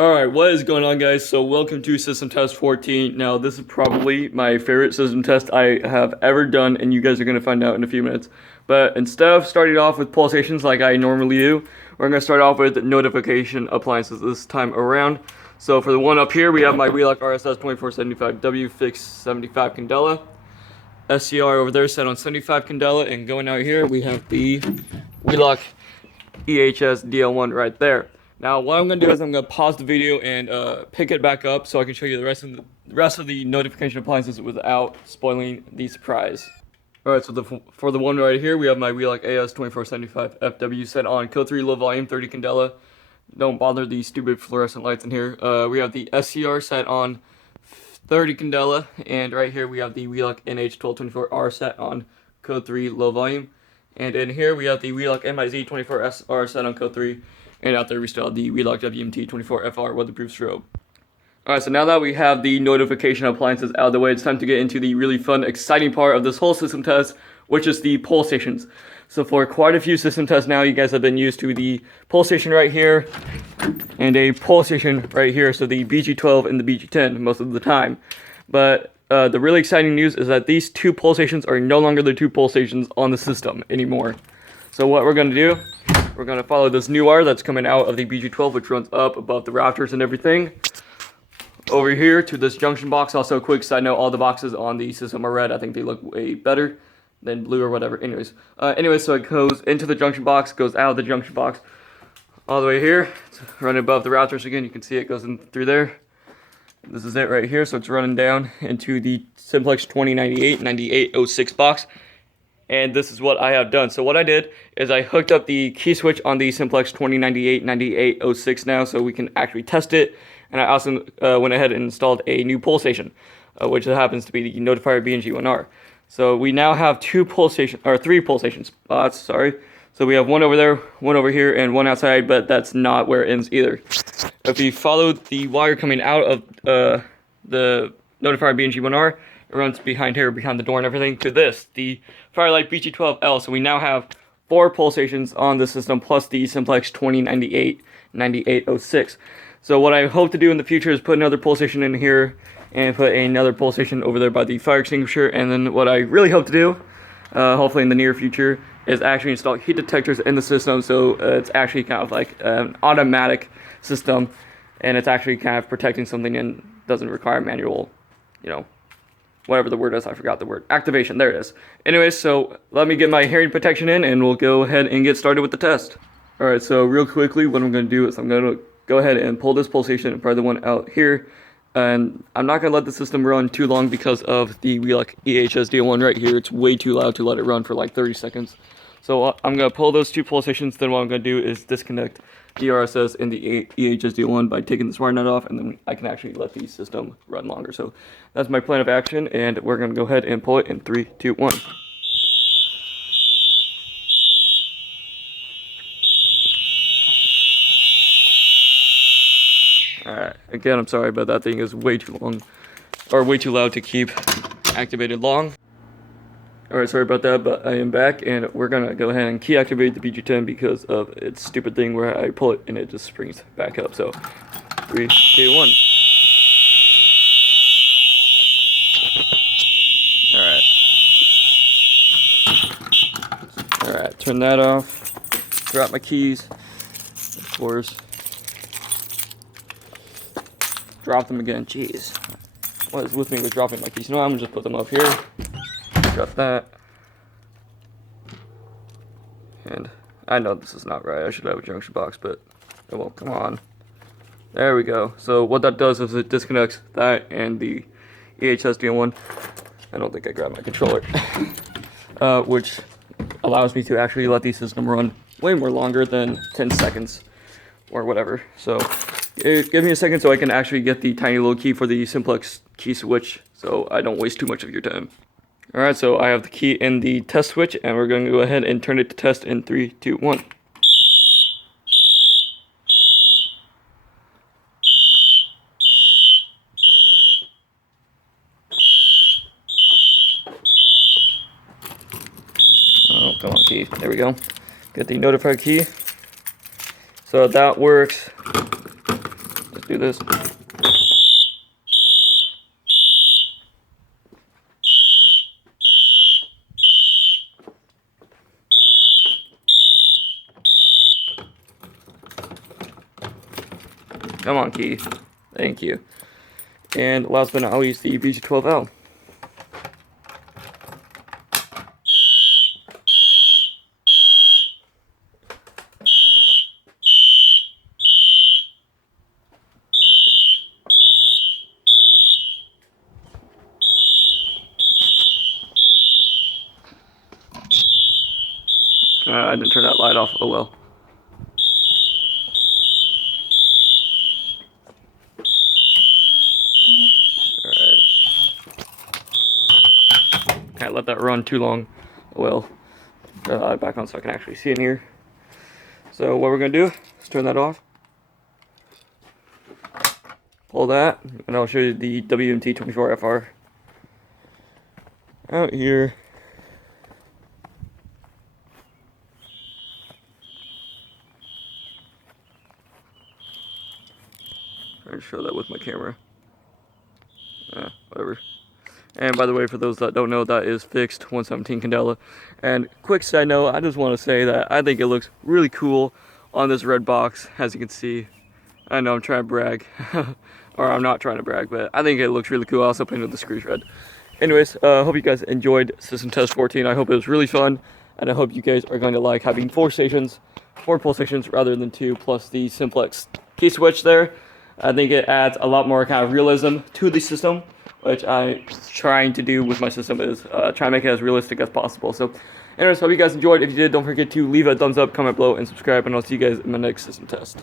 Alright, what is going on, guys? So welcome to System Test 14. Now, this is probably my favorite system test I have ever done, and you guys are going to find out in a few minutes. But instead of starting off with pulsations like I normally do, we're going to start off with notification appliances this time around. So for the one up here, we have my Wheelock RSS 2475W fixed 75 candela. SCR over there set on 75 candela, and going out here, we have the Wheelock EHS DL1 right there. Now, what I'm going to do is I'm going to pause the video and pick it back up so I can show you the rest of the notification appliances without spoiling the surprise. Alright, so for the one right here, we have my Wheelock AS2475FW set on code 3 low volume 30 candela. Don't bother the stupid fluorescent lights in here. We have the SCR set on 30 candela, and right here we have the Wheelock NH1224R set on code 3 low volume. And in here we have the Wheelock MIZ24SR set on code 3. And out there we still have the Wheelock WMT24FR weatherproof strobe. Alright, so now that we have the notification appliances out of the way, it's time to get into the really fun, exciting part of this whole system test, which is the pull stations. So for quite a few system tests now, you guys have been used to the pull station right here, and a pull station right here, so the BG12 and the BG10 most of the time. But the really exciting news is that these two pull stations are no longer the two pull stations on the system anymore. So what we're going to do, we're going to follow this new wire that's coming out of the BG12, which runs up above the rafters and everything, over here to this junction box. Also, a quick side note, all the boxes on the system are red. I think they look way better than blue or whatever. Anyways, so it goes into the junction box, goes out of the junction box, all the way here. It's running above the rafters again. You can see it goes in through there. This is it right here. So it's running down into the Simplex 2098-9806 box. And this is what I have done. So what I did is I hooked up the key switch on the Simplex 2098-9806 now, so we can actually test it. And I also went ahead and installed a new pull station, which happens to be the Notifier BNG1R. So we now have three pull station spots, sorry. So we have one over there, one over here, and one outside, but that's not where it ends either. If you follow the wire coming out of the Notifier BNG1R, it runs behind here, behind the door and everything, to this, the Firelight BG12L. So we now have 4 pull stations on the system, plus the Simplex 2098-9806. So what I hope to do in the future is put another pull station in here, and put another pull station over there by the fire extinguisher. And then what I really hope to do, hopefully in the near future, is actually install heat detectors in the system, so it's actually kind of like an automatic system, and it's actually kind of protecting something and doesn't require manual, whatever the word is, I forgot the word. Activation, there it is. Anyways, so let me get my hearing protection in, and we'll go ahead and get started with the test. Alright, so real quickly, what I'm going to do is I'm going to go ahead and pull this pull station and probably the one out here. And I'm not going to let the system run too long because of the Wheelock EHS DL1 right here. It's way too loud to let it run for like 30 seconds. So I'm going to pull those two pull stations, then what I'm going to do is disconnect the RSS and the EHS DL1 by taking this wire nut off, and then I can actually let the system run longer. So that's my plan of action, and we're going to go ahead and pull it in 3, 2, 1. Alright, again, I'm sorry, but that thing is way too long, or way too loud to keep activated long. Alright, sorry about that, but I am back, and we're gonna go ahead and key activate the BG10 because of its stupid thing where I pull it and it just springs back up. So, 3, 2, 1. Alright, turn that off. Drop my keys, of course. Drop them again. Jeez, what is with me with dropping my keys? No, I'm gonna just put them up here. Drop that. And I know this is not right. I should have a junction box, but oh well, come on. There we go. So what that does is it disconnects that and the EHS DL1. I don't think I grabbed my controller. Which allows me to actually let the system run way more longer than 10 seconds or whatever. So give me a second so I can actually get the tiny little key for the Simplex key switch so I don't waste too much of your time. Alright, so I have the key in the test switch, and we're going to go ahead and turn it to test in 3, 2, 1. Oh, come on, key. There we go. Get the notifier key. So that works. do this. Come on, key. Thank you. And last but not least, the BG12L. I didn't turn that light off. Oh well. Can't let that run too long. Well, back on so I can actually see in here. So what we're gonna do is turn that off. Pull that, and I'll show you the WMT24FR out here. Trying to show that with my camera. Whatever. And by the way, for those that don't know, that is fixed 117 Candela. And quick side note, I just want to say that I think it looks really cool on this red box, as you can see. I know I'm trying to brag, or I'm not trying to brag, but I think it looks really cool. I also painted the screw thread. Anyways, hope you guys enjoyed System Test 14. I hope it was really fun, and I hope you guys are going to like having 4 pull stations rather than 2, plus the simplex key switch there. I think it adds a lot more kind of realism to the system, which I'm trying to do with my system, is try to make it as realistic as possible. So anyways, hope you guys enjoyed. If you did, don't forget to leave a thumbs up, comment below, and subscribe, and I'll see you guys in my next system test.